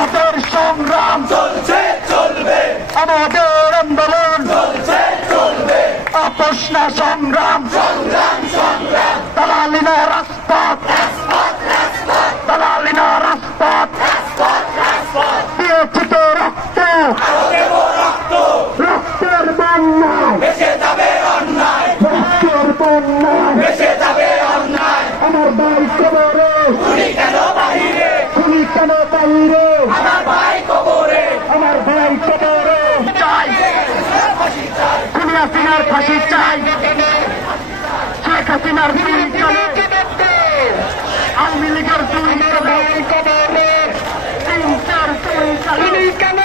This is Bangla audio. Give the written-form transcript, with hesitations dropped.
আমাদের সংগ্রাম চলছে চলবে, আমাদের আন্দোলন চলছে চলবে, আপোষ না সংগ্রাম সংগ্রাম সংগ্রাম, দালালি না রাজপথ দালালি না রাজপথ দিয়েছি তো রক্ত আরো দেব রক্ত, রক্তের বন্যায় ভেসে যাবে অন্যায়, রক্তের বন্যায় ভেসে যাবে অন্যায়। আমার ভাই কবরে তুমি কেন বাহিরে, খুনি কেন বাইরে আমার ভাই কবরে, আমার ভাই কবরে চাই ফাঁসি চাই, খুনি হাসিনার ফাঁসি চাই শেখ হাসিনার গুলি চলে আওয়ামী লীগের দুই ভাই কবরে 3-4 গুলি চালে কেন